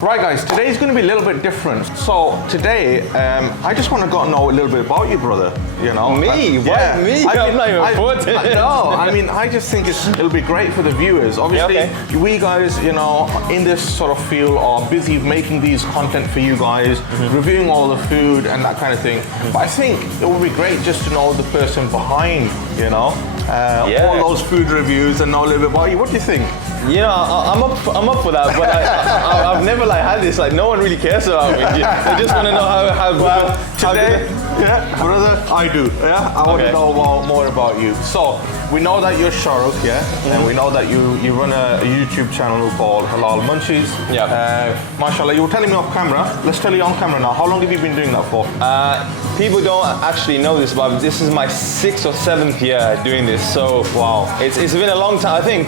Right guys, today's going to be a little bit different. So today, I just want to know a little bit about you, brother. You know, me? Why me? I'm not even important. No, I mean, I just think it'll be great for the viewers. Obviously, we guys, you know, in this sort of field are busy making these content for you guys, reviewing all the food and that kind of thing. But I think it would be great just to know the person behind, you know, all those food reviews and know a little bit about you. What do you think? You know, I'm up for that, but I've never like had this. Like, no one really cares about me. They just want to know how today, brother, I do. Yeah, I want to know more about you. So we know that you're Shahrukh, and we know that you run a YouTube channel called Halal Munchies. Mashallah, you were telling me off camera. Let's tell you on camera now. How long have you been doing that for? People don't actually know this, but this is my 6th or 7th year doing this. So it's been a long time.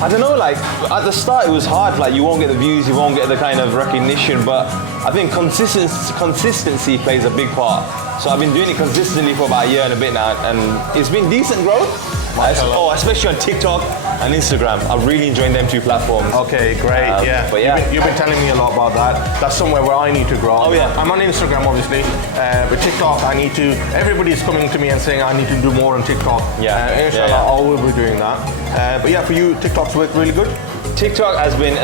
I don't know, like, at the start it was hard, like you won't get the views, you won't get the kind of recognition, but I think consistency plays a big part. So I've been doing it consistently for about a year and a bit now, and it's been decent growth. Especially on TikTok and Instagram. I've really enjoyed them 2 platforms. Okay, great, But you've been telling me a lot about that. That's somewhere where I need to grow. Oh yeah. I'm on Instagram, obviously, but TikTok, everybody's coming to me and saying I need to do more on TikTok. Inshallah, I will be doing that. But yeah, for you, TikTok's worked really good? TikTok has been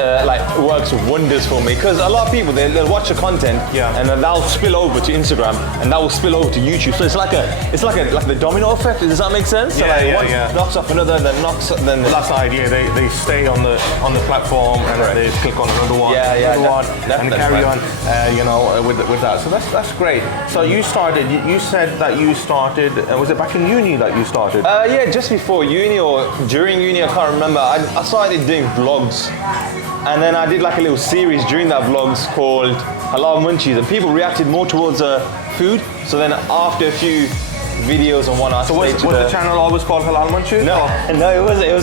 works wonders for me, because a lot of people they'll watch the content and then that'll spill over to Instagram and that will spill over to YouTube. So it's like the domino effect. Does that make sense? So one knocks off another, then knocks up, then that's the idea. They stay on the platform and then they click on another one, and carry on. With that. So that's great. So you started. You said that you started. Was it back in uni that you started? Just before uni or during uni. I can't remember. I started doing vlogs. And then I did like a little series during that vlogs called Halal Munchies, and people reacted more towards food. So then after a few videos on one, I was the channel always called Halal Munchies? No, it wasn't. It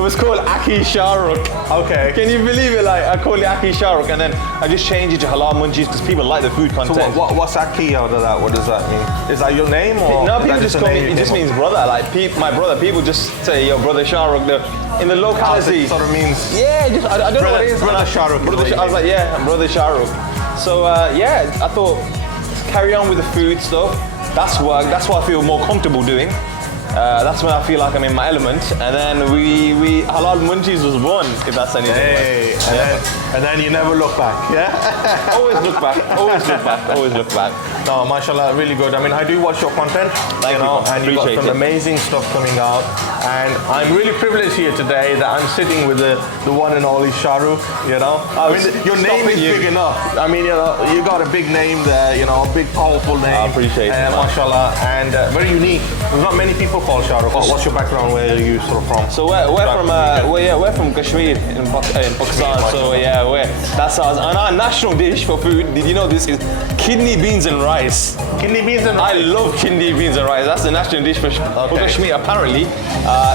was called Aki Shahrukh. Okay. Can you believe it? Like, I called it Aki Shahrukh, and then I just changed it to Halal Munchies because people like the food content. So what's Aki out of that? What does that mean? Is that your name or? No, people just call me. It just means brother. Like my brother. People just say, "Yo, brother Shahrukh." In the locality. It sort of means. Yeah, I don't know what it is. Brother Shahrukh. I was like, brother Shahrukh. So I thought carry on with the food stuff. That's what I feel more comfortable doing. That's when I feel like I'm in my element. And then we Halal Munchies was born, if that's anything. Hey, and then you never look back, yeah? Always look back, always look back, always look back. No, mashallah, really good. I mean, I do watch your content, and you've got some amazing stuff coming out. And I'm really privileged here today that I'm sitting with the one and only Shahrukh, you know? I mean, your name is big enough. I mean, you got a big name there, you know, a big, powerful name. I appreciate it, mashallah, and very unique. There's not many people called Shahrukh. What's your background? Where are you sort of from? So we're from Kashmir in Pakistan. So that's our national dish for food. Did you know this is kidney beans and rice? Kidney beans and rice. I love kidney beans and rice. That's the national dish for Kashmir, apparently.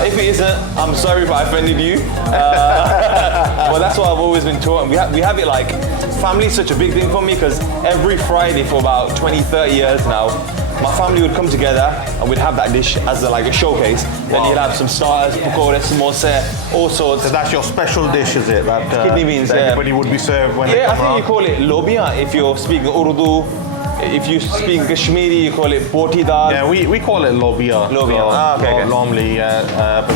If it isn't, I'm sorry if I offended you. But that's what I've always been taught. We have it like family is such a big thing for me, because every Friday for about 20-30 years now, my family would come together and we'd have that dish as a showcase. Then you'd have some starters, pakoras, samosa, all sorts. So that's your special dish, is it? That kidney beans, that everybody would be served when they come I think you call it lobia if you're speaking Urdu. If you speak Kashmiri, you call it boti dal. Yeah, we call it lobia. Okay. Normally, but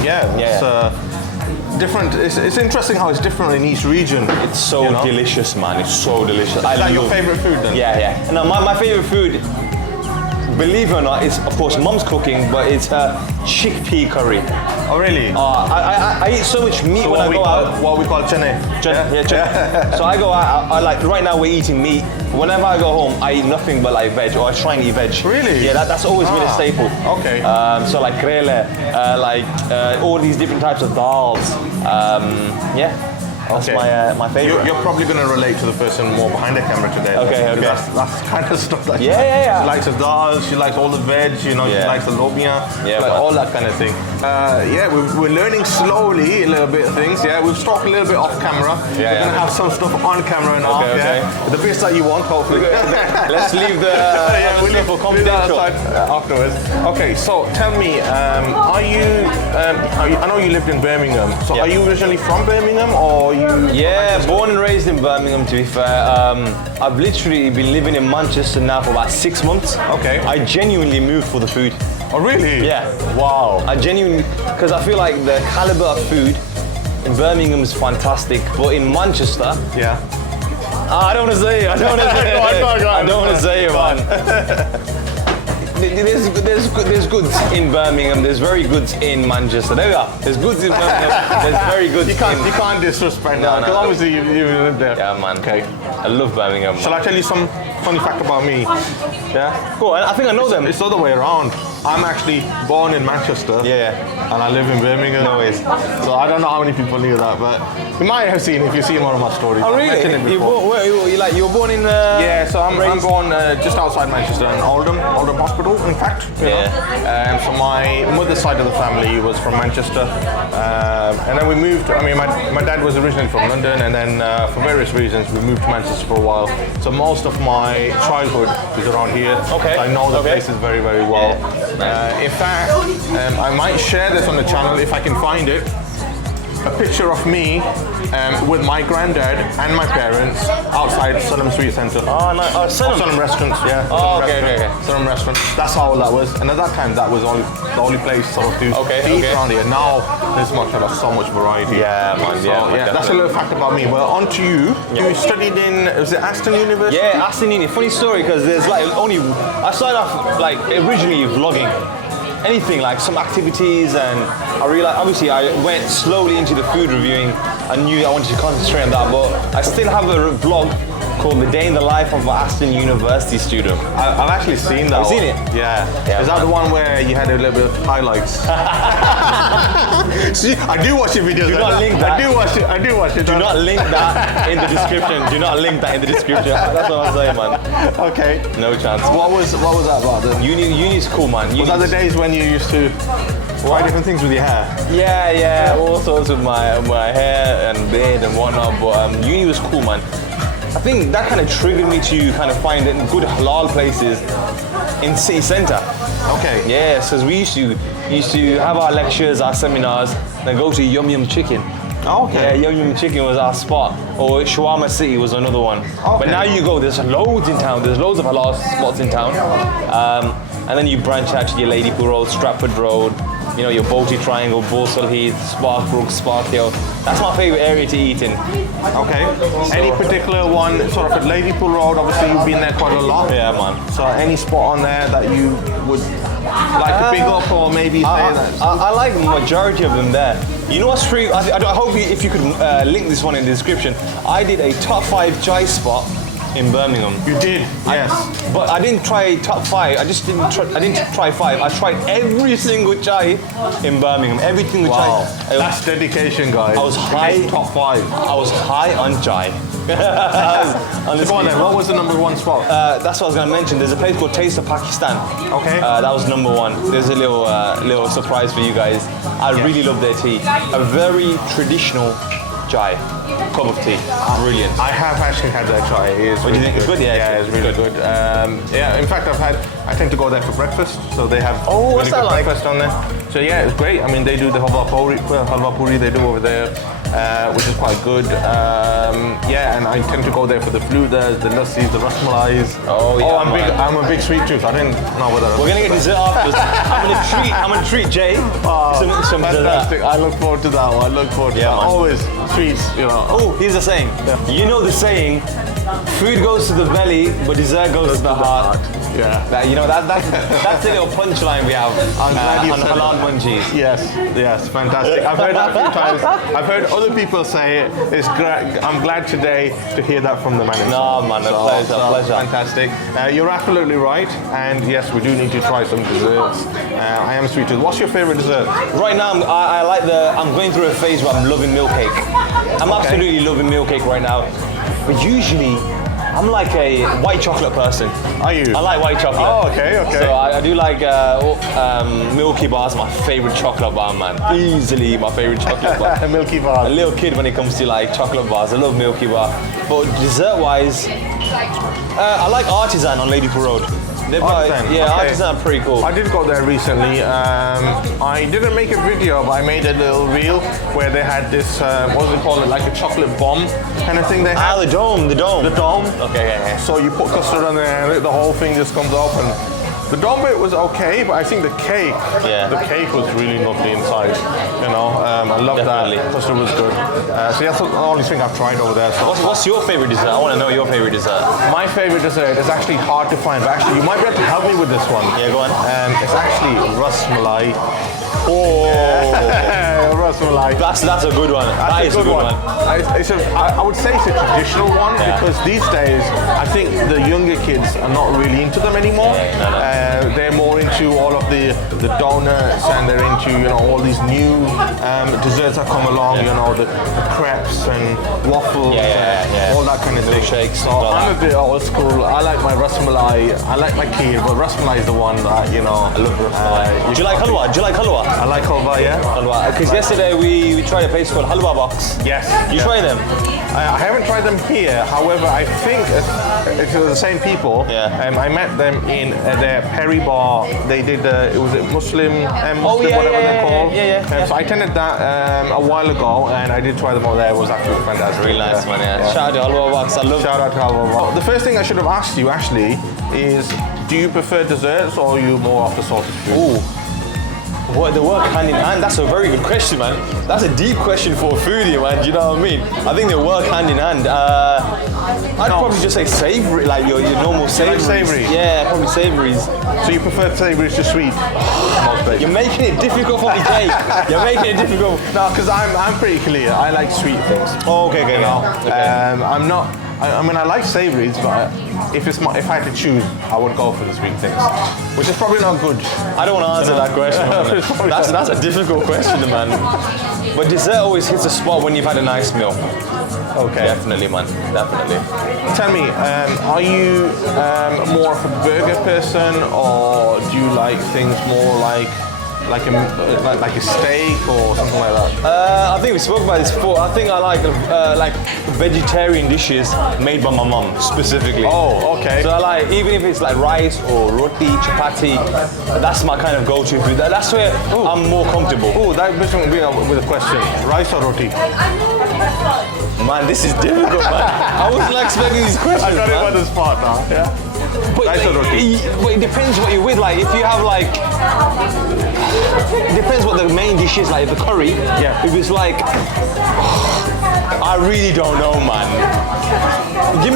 it's different. It's interesting how it's different in each region. It's so delicious, man. It's so delicious. Is that your favorite food then? Yeah. No, my favorite food, believe it or not, is of course mum's cooking, but it's chickpea curry. Oh really? I eat so much meat when I go out. What we call chane. Chane. So I go out. I like right now we're eating meat. Whenever I go home, I eat nothing but like veg, or I try and eat veg. Really? Yeah, that's always been a staple. Okay. So like krele, all these different types of dals. That's my favorite. You're probably going to relate to the person more behind the camera today. Okay. That's kind of stuff that She likes the dals, she likes all the veg, she likes the lobia, all that kind of thing. We're learning slowly a little bit of things. We've talked a little bit off camera. We're going to have some stuff on camera and off. The bits that you want, hopefully. Let's leave the stuff for confidential afterwards. Okay, so tell me, I know you lived in Birmingham. So are you originally from Birmingham, or Yeah, born and raised in Birmingham, to be fair. I've literally been living in Manchester now for about 6 months. Okay. I genuinely moved for the food. Oh, really? Yeah. Wow. I genuinely, because I feel like the caliber of food in Birmingham is fantastic, but in Manchester, Yeah. I don't want to say it. I don't want to say it. I don't want to say it, man. There's goods in Birmingham. There's very goods in Manchester. There we are. There's goods in Birmingham. There's very goods. You can't disrespect that, because obviously you live there. Yeah, man. Okay. I love Birmingham. Shall I tell you some funny fact about me? Yeah. Cool. I think I know them. It's the other way around. I'm actually born in Manchester. Yeah. And I live in Birmingham. No ways. So I don't know how many people knew that, but you might have seen if you've seen one of my stories. Oh, I've mentioned really? it before. You were born in? Yeah, so I'm born just outside Manchester in Oldham Hospital, in fact. So my mother's side of the family was from Manchester, and then we moved. I mean, my dad was originally from London, and then for various reasons we moved to Manchester for a while. So most of my childhood is around here. Okay. So I know the places very, very well. In fact, I might share this on the channel if I can find it. A picture of me with my granddad and my parents outside Sunham Street Centre. Oh, no. Oh, Sunham Restaurants, yeah. Oh, okay. Sunham Restaurant. That's how old that was. And at that time, that was the only place sort of to eat around here. Now, there's so much variety. Yeah, man. So, yeah, that's a little fact about me. Well, on to you. You studied in, was it Aston University? Yeah, Aston Uni. Funny story, because there's like I started off like originally vlogging. Anything like some activities, and I realized obviously I went slowly into the food reviewing. I knew I wanted to concentrate on that, but I still have a vlog called The Day in the Life of an Aston University Student. I've actually seen that. Have you seen it? Yeah. Yeah, Is that the one where you had a little bit of highlights? See, I do watch your videos. Do not link that. I do watch it. Do not link that in the description. Do not link that in the description. That's what I'm saying, man. Okay. No chance. What was that about then? Uni's cool, man. Was that the days when you used to try different things with your hair? Yeah, all sorts with my hair and beard and whatnot. But uni was cool, man. I think that kind of triggered me to kind of find good halal places in city centre. Okay. Yeah, so we used to have our lectures, our seminars, then go to Yum Yum Chicken. Oh, okay. Yeah, Yum Yum Chicken was our spot. Or Shawarma City was another one. Okay. But now you go, there's loads in town. There's loads of halal spots in town. And then you branch out to your Ladypool Road, Stratford Road, you know, your Boaty Triangle, Balsall Heath, Sparkbrook, Spark Hill. That's my favourite area to eat in. Okay. Any particular one, sort of at Ladypool Road, obviously you've been there quite a lot. Yeah, man. So any spot on there that you would like to pick up, or maybe say that? I like the majority of them there. You know what street, I hope if you could link this one in the description. I did a top 5 chai spot in Birmingham. You did, yes. But I didn't try top 5. I didn't try 5. I tried every single chai in Birmingham. Every single chai. That's dedication, guys. I was high. Top 5. I was high on chai. Go on then. What was the number 1 spot? That's what I was going to mention. There's a place called Taste of Pakistan. Okay. That was number 1. There's a little surprise for you guys. I really love their tea. A very traditional chai. Cup of tea. Brilliant. I have actually had that chai. It is What do you think? It's good? Yeah, it's really good. Yeah, in fact, I tend to go there for breakfast, so they have what's really that good like? breakfast on there. So yeah, it's great. I mean, they do the halwa puri they do over there, which is quite good. Yeah, and I tend to go there for the fludas, the lassis, the rasmalais. Oh yeah. I'm a big sweet tooth. I didn't know whether We're gonna get dessert afterwards. I'm gonna treat Jay. Some fantastic. dessert. I look forward to that one. I look forward to that. Man. Always sweets, you know. Oh, here's a saying. Yeah. You know the saying, food goes to the belly, but dessert goes to the heart. Yeah. That's the little punchline we have I'm glad you on said Halal that. Munchies. Yes, fantastic. I've heard that a few times. I've heard other people say it. It's great. I'm glad today to hear that from the manager. No, man, a pleasure. Fantastic. You're absolutely right. And yes, we do need to try some desserts. I am sweet tooth. What's your favorite dessert? Right now, I'm going through a phase where I'm loving milk cake. I'm absolutely loving milk cake right now. But usually, I'm like a white chocolate person. Are you? I like white chocolate. Oh, okay. So I do like Milky Bar's my favorite chocolate bar, man. Easily my favorite chocolate bar. Milky Bar. A little kid when it comes to like chocolate bars. I love Milky Bar. But dessert-wise, I like Artisan on Ladypool Road. Artisan are pretty cool. I did go there recently. I didn't make a video, but I made a little reel where they had this, what do they call it, like a chocolate bomb kind of thing they had. The dome. The dome. Okay, yeah. So you put custard on there and the whole thing just comes up, and the dome bit was okay, but I think the cake was really lovely inside. You know, I love that. Custard was good. So that's the only thing I've tried over there. So. What's your favorite dessert? I want to know your favorite dessert. My favorite dessert is actually hard to find, but actually you might be able to help me with this one. Yeah, go on. It's actually ras malai. Oh, ras malai. That's a good one. That is a good one. I would say it's a traditional one because these days I think the younger kids are not really into them anymore. They're more into all of the donuts, and they're into all these new desserts that come along. You know, the crepes and waffles, all that kind of thing. Shakes. So I'm a bit old school. I like my ras malai. I like my kheer, but ras malai is the one that I love. Ras malai. Do you like halwa? Do you like halwa? I like halwa, yeah. Halwa. Because yesterday we tried a place called Halwa Box. Yes. You try them? I haven't tried them here. However, I think it's the same people. Yeah. I met them in their Peri bar. They did it was a Muslim, whatever they're called. Yeah. So I attended that a while ago, and I did try them over there. It was absolutely fantastic. Really nice, man. Yeah. Shout out to Halwa Box. Shout out to Halwa Box. The first thing I should have asked you actually is, do you prefer desserts or are you more after salted food? Ooh. What, they work hand in hand? That's a very good question, man. That's a deep question for a foodie, man. Do you know what I mean? I think they work hand in hand. I'd probably just say savory, like your normal savories. Like savory? Yeah, probably savories. So you prefer savories to sweet? You're making it difficult for me, Jake. You're making it difficult. No, because I'm pretty clear. I like sweet things. Oh, okay. I'm not. I mean, I like savories, but if I had to choose, I would go for the sweet things, which is probably not good. I don't want to answer that question. That's a difficult question, man. But dessert always hits a spot when you've had a nice meal. Okay. Definitely, man. Definitely. Tell me, are you more of a burger person, or do you like things more like a steak or something like that? I think we spoke about this before. I think I like vegetarian dishes made by my mum specifically. Oh, okay. So I like, even if it's like rice or roti, chapati, that's my kind of go-to food. That's where I'm more comfortable. Oh, that brings me with a question. Rice or roti? Man, this is difficult, man. I wasn't expecting these questions. I got it on the spot now. Yeah. But rice or roti? But it depends what you're with. Like, if you have it depends what the main dish is. Like the curry. Yeah. If it's like, I really don't know, man. Give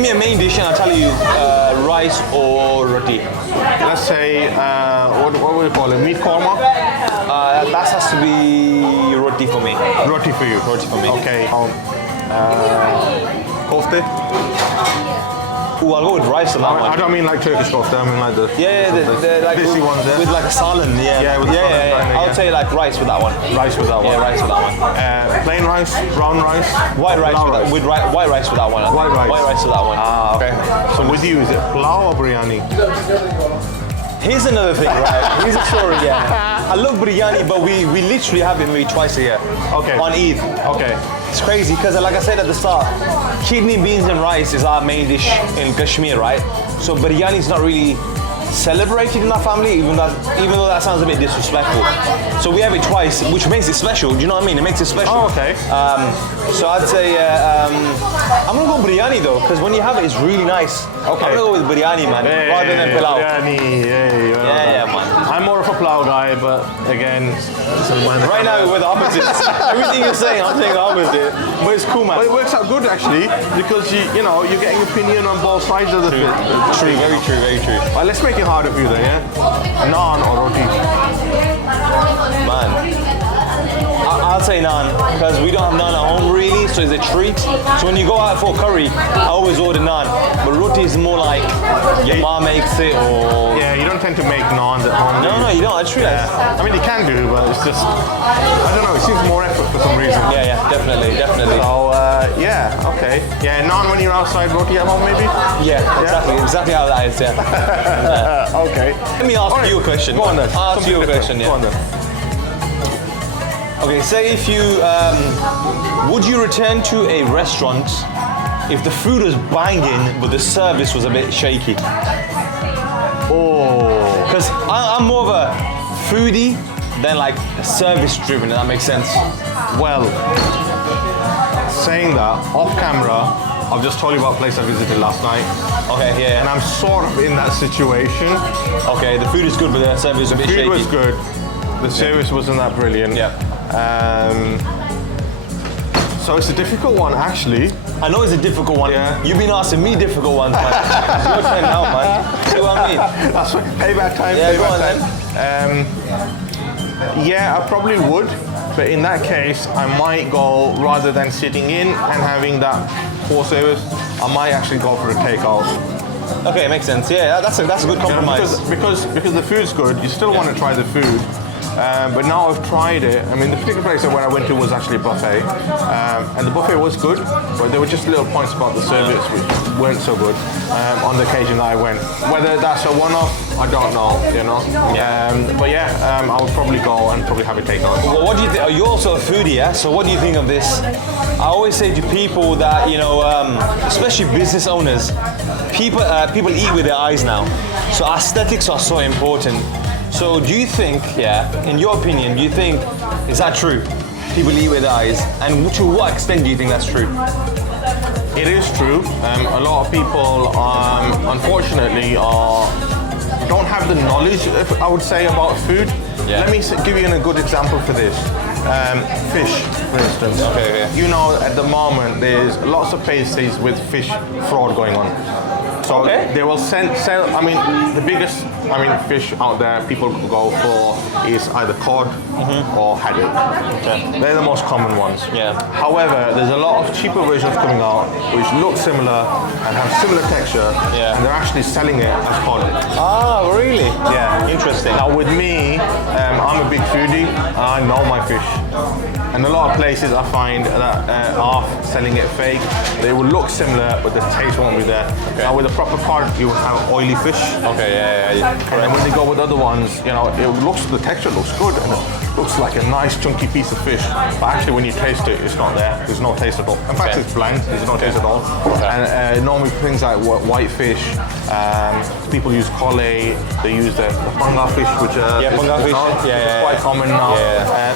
me a main dish and I'll tell you rice or roti. Let's say what would you call it? Meat korma? That has to be roti for me. Roti for you. Roti for me. Okay. Kofte? Ooh, I'll go with rice on that one. I don't mean like Turkish kofte, I mean like the like busy ones there. with like a salad. I'll say like rice with that one. Rice with that one. Yeah, rice with that one. Plain rice, brown rice, white rice with that. White rice with that one. White rice. White rice with that one. Ah, okay. So with you, is it pulao or biryani? Here's another thing, right? Here's a story, I love biryani, but we literally have it maybe twice a year. Okay. On Eid. Okay. It's crazy because, like I said at the start, kidney beans and rice is our main dish in Kashmir, right? So biryani is not really celebrated in our family, even though that sounds a bit disrespectful. So we have it twice, which makes it special. Do you know what I mean? It makes it special. Oh, okay. So I'd say I'm gonna go biryani though, because when you have it, it's really nice. Okay. I'm gonna go with biryani, man, rather than pilau. Biryani, Yeah, man. I'm more of a pulao guy, but again, right now we're the opposites. Everything you're saying, I'm saying the opposite. But it's cool, man. Well, it works out good actually, because you're getting opinion on both sides of the thing. True, very true, very true. Right, let's make it harder for you then, yeah? Naan or roti? Man, I'll say naan, because we don't have naan at home really, so it's a treat. So when you go out for curry, I always order naan. But roti is more like your mom makes it, or... Yeah, you don't tend to make naans at home. No, you don't. I treat it. I mean, you can do, but it's just, I don't know, it seems more effort for some reason. Yeah, definitely. So, okay. Yeah, naan when you're outside, roti at home maybe? Yeah, exactly how that is, yeah. Okay. Let me ask you a question. Go on then. Ask you a question, yeah. Go on then. Okay, say if you, would you return to a restaurant if the food was banging but the service was a bit shaky? Oh. Because I'm more of a foodie than like service driven, if that makes sense. Well, saying that, off camera, I've just told you about a place I visited last night. Okay, yeah. And I'm sort of in that situation. Okay, the food is good, but the service is a bit shaky. The food was good. The service wasn't that brilliant. Yeah. So it's a difficult one, actually. I know it's a difficult one. Yeah. You've been asking me difficult ones, man. It's your turn now, man. See what I mean? That's what, payback time. Yeah, payback go on time. Yeah, I probably would, but in that case, I might go, rather than sitting in and having that poor service, I might actually go for a takeout. Okay, makes sense. Yeah, that's a good compromise. Because the food's good, you still want to try the food. But now I've tried it. I mean, the particular place that I went to was actually a buffet, and the buffet was good, but there were just little points about the service which weren't so good on the occasion that I went. Whether that's a one-off, I don't know. You know. But yeah, I would probably go and probably have a takeout. Well, what do you think? You're also a foodie, yeah? So what do you think of this? I always say to people that, you know, especially business owners, people eat with their eyes now. So aesthetics are so important. So do you think, in your opinion, is that true? People eat with their eyes, and to what extent do you think that's true? It is true. A lot of people, unfortunately, don't have the knowledge, I would say, about food. Yeah. Let me give you a good example for this. Fish, for instance. Okay, yeah. You know, at the moment, there's lots of places with fish fraud going on. So they will sell, I mean, the biggest, fish out there people go for is either cod or haddock. Okay. They're the most common ones. Yeah. However, there's a lot of cheaper versions coming out which look similar and have similar texture, and they're actually selling it as cod. Ah, really? Yeah. Interesting. Now with me, I'm a big foodie. I know my fish. And a lot of places I find that are selling it fake. They will look similar, but the taste won't be there. Okay. Now with a proper cod, you have oily fish. Okay, yeah. And when they go with other ones, you know, the texture looks good and it looks like a nice chunky piece of fish. But actually, when you taste it, it's not there. There's no taste at all. In fact, it's bland. There's no taste at all. Okay. And normally things like white fish, people use colley. They use the panga fish, which is quite common now.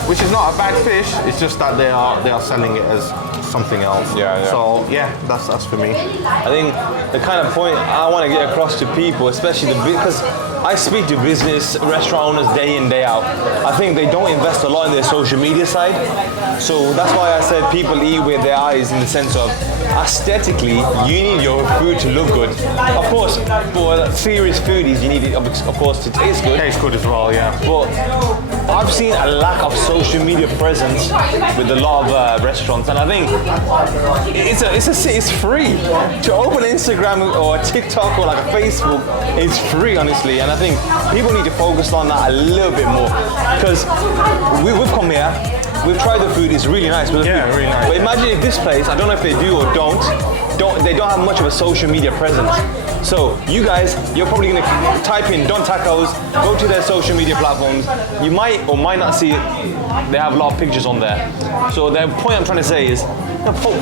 Which is not a bad fish. It's just that they are selling it as something else. So that's for me. I think the kind of point I want to get across to people, especially because I speak to business restaurant owners day in, day out. I think they don't invest a lot in their social media side. So that's why I said people eat with their eyes, in the sense of aesthetically, you need your food to look good. Of course, for serious foodies, you need it, of course, to taste good. Tastes good as well, yeah. But I've seen a lack of social media presence with a lot of restaurants, and I think it's free to open Instagram or TikTok or like a Facebook. It's free, honestly, and I think people need to focus on that a little bit more, because we've come here. We've tried the food, it's really nice. Really nice. But imagine if this place, I don't know if they do or they don't have much of a social media presence. So you guys, you're probably gonna type in Don Tacos, go to their social media platforms. You might or might not see it. They have a lot of pictures on there. So the point I'm trying to say is,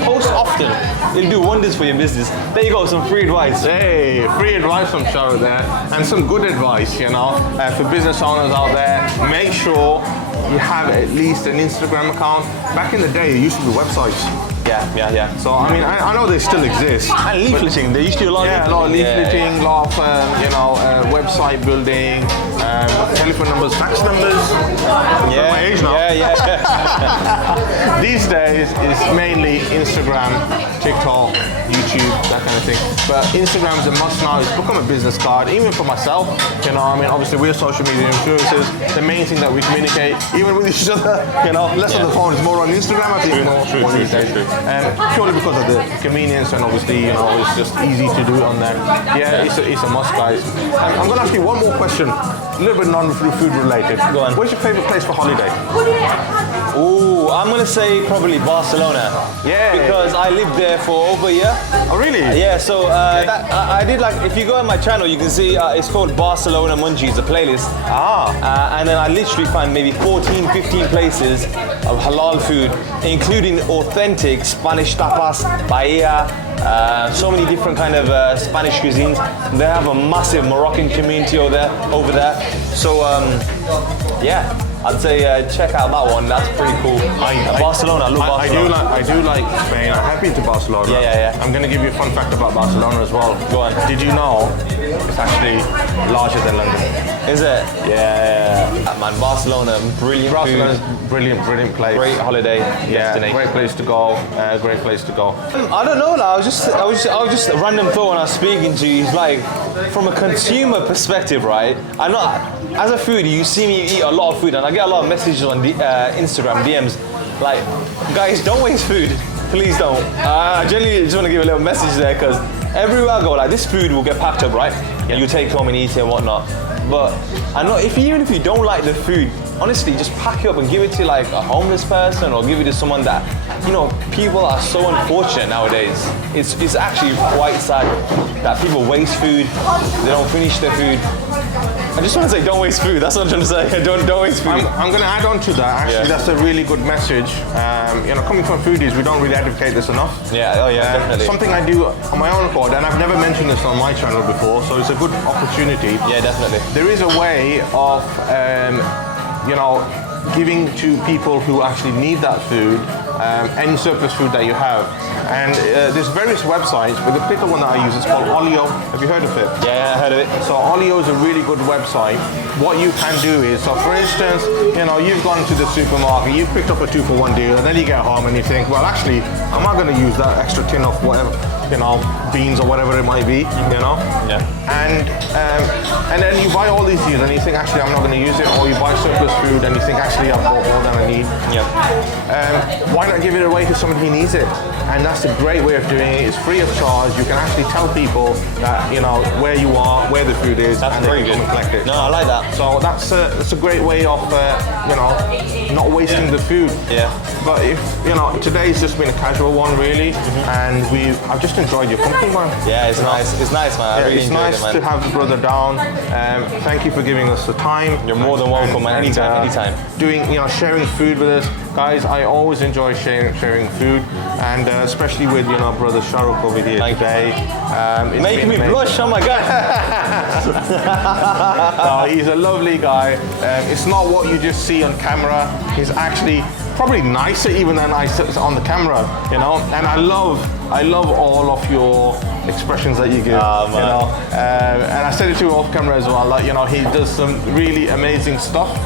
post often. It'll do wonders for your business. There you go, some free advice. Hey, free advice from Shahrukh there, and some good advice, you know, for business owners out there. Make sure you have at least an Instagram account. Back in the day, there used to be websites. Yeah. So I mean, I know they still exist. And leafleting, they used to do a lot of leafleting, a lot of website building, telephone numbers, fax numbers. Yeah, my age now. Yeah. These days, it's mainly Instagram, TikTok, YouTube, that kind of thing. But Instagram is a must now. It's become a business card, even for myself. You know, I mean, obviously we're social media influencers. The main thing that we communicate, even with each other, you know, less on the phone, it's more on Instagram. I think more these days. Purely because of the convenience, and obviously, you know, it's just easy to do it on there. Yeah, it's a must, guys. I'm going to ask you one more question, a little bit non-food related. Go on. What's your favorite place for holiday? Ooh, I'm gonna say probably Barcelona. Yeah. Because I lived there for over a year. Oh, really? Yeah, so I did, like, if you go on my channel, you can see it's called Barcelona Munchies, a playlist. And then I literally find maybe 14, 15 places of halal food, including authentic Spanish tapas, paella, So many different kind of Spanish cuisines. They have a massive Moroccan community over there. So yeah, I'd say check out that one. That's pretty cool. Barcelona, I love Barcelona. I do like Spain. I have been to Barcelona. Yeah. I'm going to give you a fun fact about Barcelona as well. Go on. Did you know it's actually larger than London? Is it? Yeah. Man, Barcelona, brilliant. Barcelona's food. brilliant place. Great holiday destination. Great place to go. Great place to go. I don't know. I was just a random thought when I was speaking to you. It's like, from a consumer perspective, right? I know, as a foodie, you see me eat a lot of food, and I get a lot of messages on Instagram DMs, like, guys, don't waste food. Please don't. I genuinely just want to give a little message there, because everywhere I go, like, this food will get packed up, right? And you take home and eat it and whatnot. But I know even if you don't like the food, honestly, just pack it up and give it to like a homeless person, or give it to someone that, you know, people are so unfortunate nowadays. It's actually quite sad that people waste food, they don't finish their food. I just want to say, don't waste food. That's what I'm trying to say. Don't waste food. I'm going to add on to that. Actually, that's a really good message. You know, coming from foodies, we don't really advocate this enough. Yeah. Oh yeah, definitely. Something I do on my own accord, and I've never mentioned this on my channel before, so it's a good opportunity. Yeah, definitely. There is a way of, you know, giving to people who actually need that food, any surplus food that you have. And there's various websites, but the particular one that I use is called Olio. Have you heard of it? Yeah, I heard of it. So Olio is a really good website. What you can do is, so for instance, you know, you've gone to the supermarket, you've picked up a 2-for-1 deal, and then you get home and you think, well, actually, I'm not going to use that extra tin of whatever, you know, beans or whatever it might be, you know? Yeah. And then you buy all these deals and you think, actually, I'm not going to use it, or you buy surplus food and you think, actually, I've bought more than I need. Yeah. Why not give it away to somebody who needs it? And that's a great way of doing it. It's free of charge. You can actually tell people that, you know, where you are, where the food is, and they can come and collect it. No, I like that. So that's a great way of, you know, not wasting the food. Yeah. But if, you know, today's just been a casual one, really, and I've just enjoyed your company, man. Yeah, it's nice. It's nice, man. I really it's enjoyed nice it, man. to have the brother down. Thank you for giving us the time. You're more than welcome, man. Anytime. Doing, you know, sharing food with us. Guys, I always enjoy sharing food, and especially with, you know, brother Shahrukh over here today. Making me blush, oh my God. He's a lovely guy. It's not what you just see on camera. He's actually probably nicer even than I sit on the camera, you know. And I love all of your expressions that you give, you know. And I said it to him off camera as well. Like, you know, he does some really amazing stuff.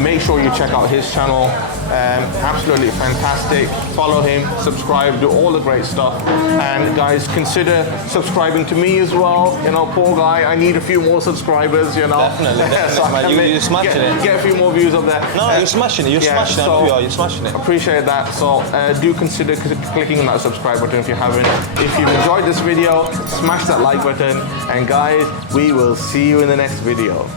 Make sure you check out his channel. Absolutely fantastic. Follow him, subscribe, do all the great stuff. And guys, consider subscribing to me as well. You know, poor guy, I need a few more subscribers, you know. Definitely. So you're smashing it. Get a few more views up there. No, you're smashing it. You're smashing it. I know you are. You're smashing it. Appreciate that. So do consider clicking on that subscribe button if you haven't. If you've enjoyed this video, smash that like button. And guys, we will see you in the next video.